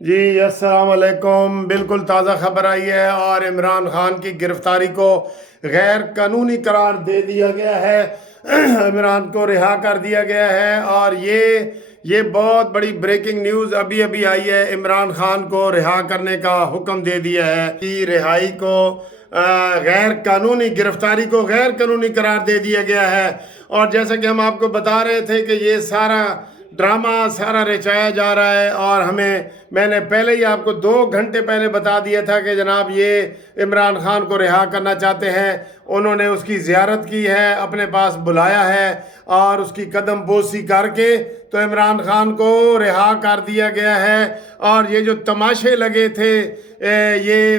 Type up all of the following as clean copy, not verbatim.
جی السلام علیکم۔ بالکل تازہ خبر آئی ہے اور عمران خان کی گرفتاری کو غیر قانونی قرار دے دیا گیا ہے۔ عمران کو رہا کر دیا گیا ہے اور یہ بہت بڑی بریکنگ نیوز ابھی ابھی آئی ہے۔ عمران خان کو رہا کرنے کا حکم دے دیا ہے کہ رہائی کو غیر قانونی گرفتاری کو غیر قانونی قرار دے دیا گیا ہے۔ اور جیسا کہ ہم آپ کو بتا رہے تھے کہ یہ سارا ڈرامہ سارا رچایا جا رہا ہے، اور میں نے پہلے ہی آپ کو 2 گھنٹے پہلے بتا دیا تھا کہ جناب یہ عمران خان کو رہا کرنا چاہتے ہیں۔ انہوں نے اس کی زیارت کی ہے، اپنے پاس بلایا ہے اور اس کی قدم بوسی کر کے تو عمران خان کو رہا کر دیا گیا ہے۔ اور یہ جو تماشے لگے تھے، یہ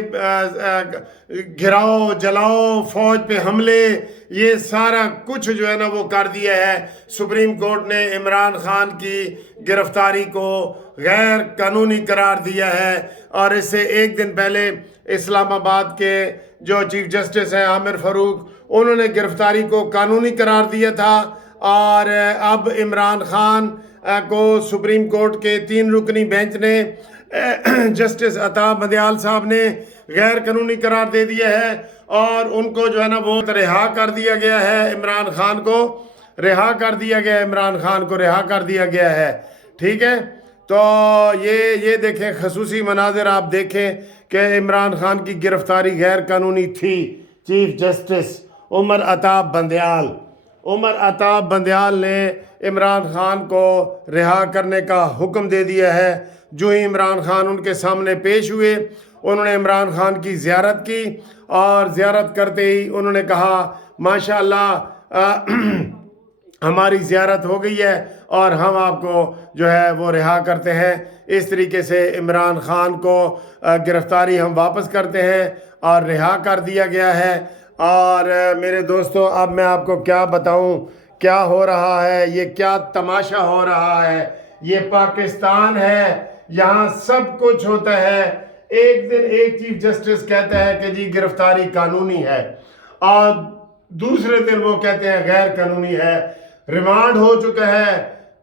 گھراؤ جلاؤ، فوج پہ حملے، یہ سارا کچھ جو ہے نا وہ کر دیا ہے۔ سپریم کورٹ نے عمران خان کی گرفتاری کو غیر قانونی قرار دیا ہے، اور اس سے ایک دن پہلے اسلام آباد کے جو چیف جسٹس ہیں عامر فاروق، انہوں نے گرفتاری کو قانونی قرار دیا تھا۔ اور اب عمران خان کو سپریم کورٹ کے 3 رکنی بینچ نے جسٹس عطا بندیال صاحب نے غیر قانونی قرار دے دیا ہے، اور ان کو جو ہے نا وہ رہا کر دیا گیا ہے۔ عمران خان کو رہا کر دیا گیا ہے، عمران خان کو رہا کر دیا گیا ہے، ٹھیک ہے۔ تو یہ دیکھیں خصوصی مناظر، آپ دیکھیں کہ عمران خان کی گرفتاری غیر قانونی تھی۔ چیف جسٹس عمر عطا بندیال نے عمران خان کو رہا کرنے کا حکم دے دیا ہے۔ جو ہی عمران خان ان کے سامنے پیش ہوئے، انہوں نے عمران خان کی زیارت کی، اور زیارت کرتے ہی انہوں نے کہا ماشاءاللہ ہماری زیارت ہو گئی ہے اور ہم آپ کو جو ہے وہ رہا کرتے ہیں۔ اس طریقے سے عمران خان کو گرفتاری ہم واپس کرتے ہیں اور رہا کر دیا گیا ہے۔ اور میرے دوستو، اب میں آپ کو کیا بتاؤں کیا ہو رہا ہے، یہ کیا تماشا ہو رہا ہے۔ یہ پاکستان ہے، یہاں سب کچھ ہوتا ہے۔ ایک دن ایک چیف جسٹس کہتا ہے کہ جی گرفتاری قانونی ہے، اور دوسرے دن وہ کہتے ہیں غیر قانونی ہے۔ ریمانڈ ہو چکا ہے،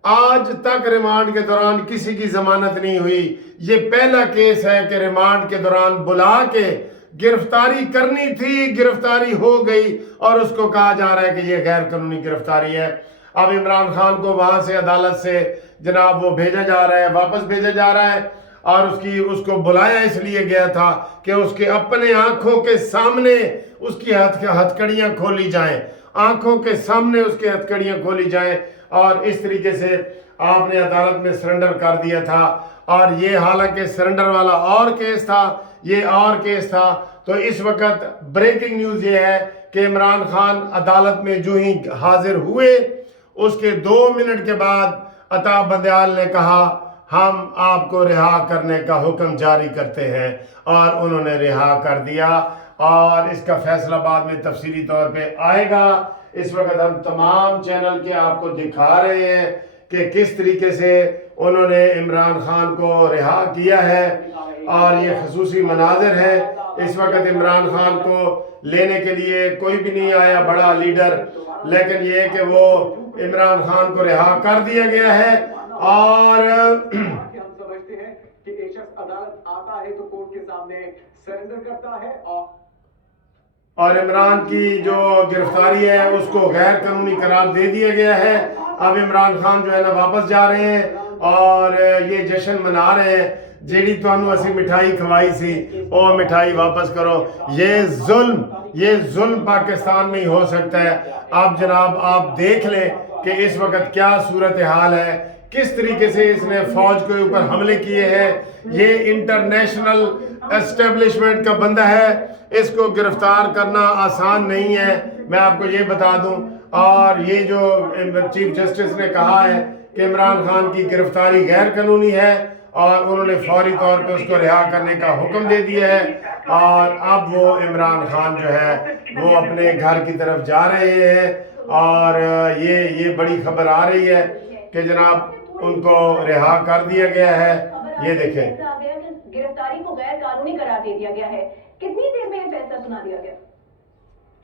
آج تک ریمانڈ کے دوران کسی کی ضمانت نہیں ہوئی۔ یہ پہلا کیس ہے کہ ریمانڈ کے دوران بلا کے گرفتاری کرنی تھی، گرفتاری ہو گئی، اور اس کو کہا جا رہا ہے کہ یہ غیر قانونی گرفتاری ہے۔ اب عمران خان کو وہاں سے عدالت سے جناب وہ بھیجا جا رہا ہے، واپس بھیجا جا رہا ہے، اور اس کو بلایا اس لیے گیا تھا کہ اس کے اپنے آنکھوں کے سامنے اس کی ہتھکڑیاں کھولی جائیں، آنکھوں کے سامنے اس کے ہتھکڑیاں کھولی جائیں۔ اور اس طریقے سے آپ نے عدالت میں سرنڈر کر دیا تھا، اور یہ حالانکہ سرنڈر والا اور کیس تھا، یہ اور کیس تھا۔ تو اس وقت بریکنگ نیوز یہ ہے کہ عمران خان عدالت میں جو ہی حاضر ہوئے، اس کے 2 منٹ کے بعد عطا بندیال نے کہا ہم آپ کو رہا کرنے کا حکم جاری کرتے ہیں، اور انہوں نے رہا کر دیا۔ اور اس کا فیصلہ بعد میں تفصیلی طور پہ آئے گا۔ اس وقت ہم تمام چینل کے آپ کو دکھا رہے ہیں کہ کس طریقے سے انہوں نے عمران خان کو رہا کیا ہے، اور یہ خصوصی مناظر ہے۔ اس وقت عمران خان کو لینے کے لیے کوئی بھی نہیں آیا بڑا لیڈر، لیکن یہ کہ وہ عمران خان کو رہا کر دیا گیا ہے۔ اور ہم سمجھتے ہیں کہ ایک شخص عدالت آتا ہے تو کورٹ کے سامنے سرنڈر کرتا ہے، اور عمران کی جو گرفتاری ہے اس کو غیر قانونی قرار دے دیا گیا ہے۔ اب عمران خان جو ہے نا واپس جا رہے ہیں، اور یہ جشن منا رہے ہیں۔ جیڑی توانو اسی مٹھائی کھوائی سی، او مٹھائی واپس کرو۔ یہ ظلم پاکستان میں ہی ہو سکتا ہے۔ اب جناب آپ دیکھ لیں کہ اس وقت کیا صورتحال ہے، کس طریقے سے اس نے فوج کے اوپر حملے کیے ہیں۔ یہ انٹرنیشنل اسٹیبلشمنٹ کا بندہ ہے، اس کو گرفتار کرنا آسان نہیں ہے، میں آپ کو یہ بتا دوں۔ اور یہ جو چیف جسٹس نے کہا ہے کہ عمران خان کی گرفتاری غیر قانونی ہے، اور انہوں نے فوری طور پہ اس کو رہا کرنے کا حکم دے دیا ہے، اور اب وہ عمران خان جو ہے وہ اپنے گھر کی طرف جا رہے ہیں۔ اور یہ بڑی خبر آ رہی ہے کہ جناب ان کو رہا کر دیا گیا ہے۔ یہ دیکھیں گرفتاری کو غیر قانونی قرار دے دیا گیا ہے، کتنی دیر میں یہ فیصلہ سنا دیا گیا؟